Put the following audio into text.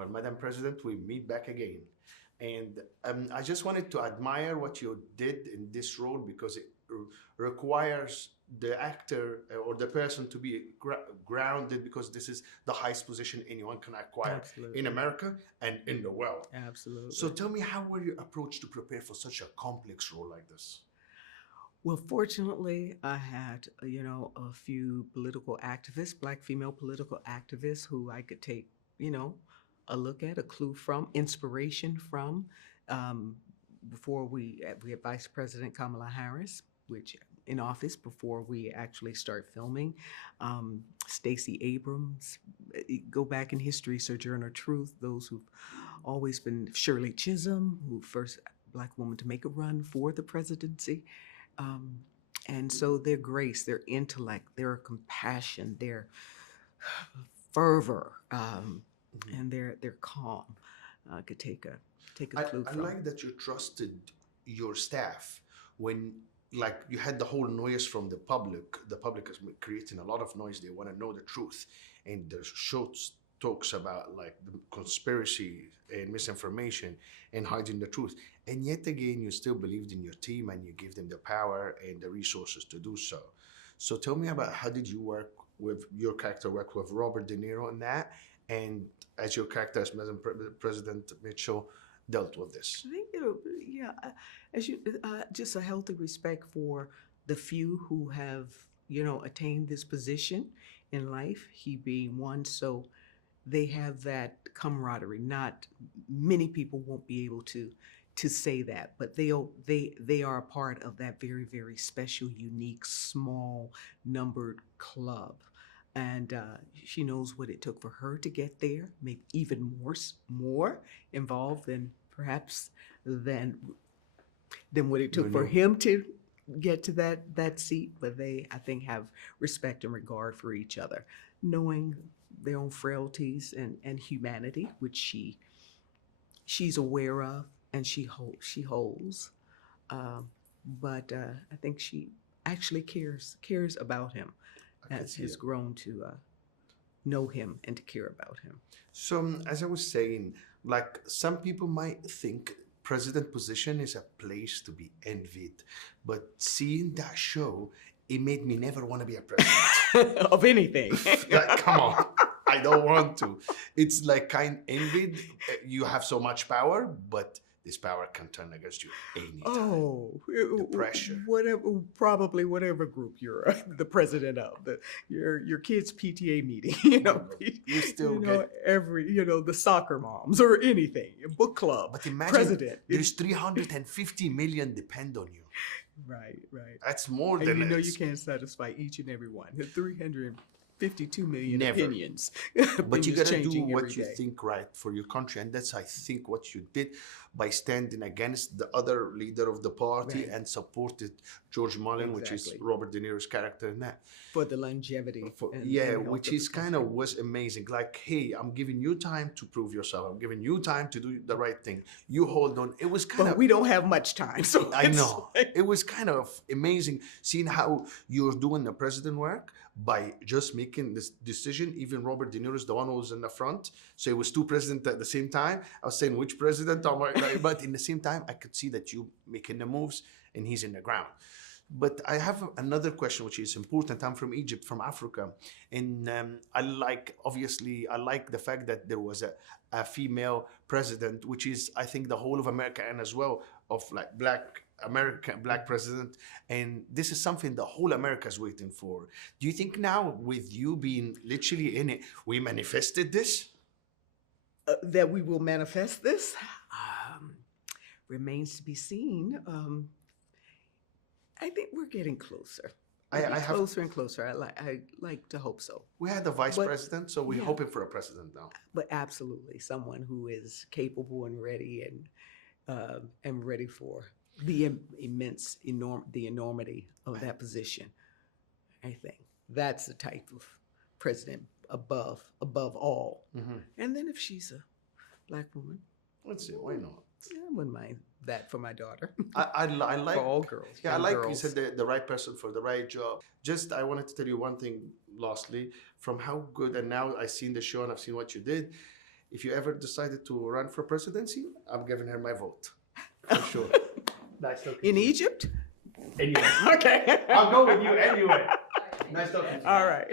Well, Madam President, we meet back again. And I just wanted to admire what you did in this role because it requires the actor or the person to be grounded because this is the highest position anyone can acquire in Absolutely. America and in the world. So Absolutely. tell me, how were you approached to prepare for such a complex role like this? Well, fortunately, I had, a few political activists, Black female political activists who I could take, you know, a look at, a clue from, inspiration from. Um, before we had Vice President Kamala Harris, which in office before we actually start filming. Stacey Abrams, go back in history, Sojourner Truth, those who've always been Shirley Chisholm, who first Black woman to make a run for the presidency. Um, and so their grace, their intellect, their compassion, their fervor, Mhm. and their calm could take a I, clue I from. like that you trusted your staff when like you had the whole noise from the public. The public is creating a lot of noise. They want to know the truth. And the show talks about like the conspiracy and misinformation and hiding the truth. And yet again, you still believed in your team and you gave them the power and the resources to do so. So tell me about how did you work with your character, work with Robert De Niro in that, and as your character as President Mitchell dealt with this. I think, yeah, as you, just a healthy respect for the few who have, attained this position in life. He being one, so they have that camaraderie. Not many people won't be able to say that, but they are a part of that very very special, unique, small numbered club. And she knows what it took for her to get there, maybe even more involved than perhaps than what it No, took for no. him to get to that seat. But they, I think, have respect and regard for each other, knowing their own frailties and humanity, which she's aware of and she holds. Um, but I think she actually cares about him, I could see has it. grown to know him and to care about him. So, as I was saying, like some people might think president position is a place to be envied, but seeing that show, it made me never want to be a president. Of anything. Like, come on, I don't want to. It's like kind envied. You have so much power, but this power can turn against you anytime. Oh, The pressure. whatever, probably whatever group you're the president of, your kid's PTA meeting, You still get. every, the soccer moms or anything, book club, But imagine president. there's 350 million depend on you. Right. That's more And than you know it. you can't satisfy each and every one. The 352 million Never. opinions. But you Opinions gotta do changing what every you day. think right for your country, and that's I think what you did by standing against the other leader of the party Right. and supported George Mullen, which is Exactly. Robert De Niro's character in that. For the longevity. Yeah, and health which of is the kind of country. was amazing. Like, hey, I'm giving you time to prove yourself. I'm giving you time to do the right thing. You hold on. It was kind But of. we don't have much time. So I it's know. like- It was kind of amazing seeing how you're doing the president work by just making this decision. Even Robert De Niro is the one who was in the front. So it was two presidents at the same time. I was saying, which president? But in the same time, I could see that you making the moves and he's in the ground. But I have another question, which is important. I'm from Egypt, from Africa, and obviously, I like the fact that there was a female president, which is, I think, the whole of America and as well of like black president, and this is something the whole America is waiting for. Do you think now, with you being literally in it, we manifested this? that we will manifest this remains to be seen. I think we're getting closer. I have. Closer and closer. I like to hope so. We had the vice But- president, so we're yeah. hoping for a president now. But absolutely, someone who is capable and ready and ready for the the enormity of that position. I think that's the type of president above all. Mhm. And then if she's a Black woman, Let's see, why not? yeah, I wouldn't mind that for my daughter. I like For all girls. Yeah, I young like you girls. said the right person for the right job. Just I wanted to tell you one thing lastly, from how good, and now I've seen the show and I've seen what you did. if you ever decided to run for presidency, I'm giving her my vote. For sure. Nice talking In to you. Egypt? Anyway, Okay. I'll go with you anyway. Nice talking to you. All right.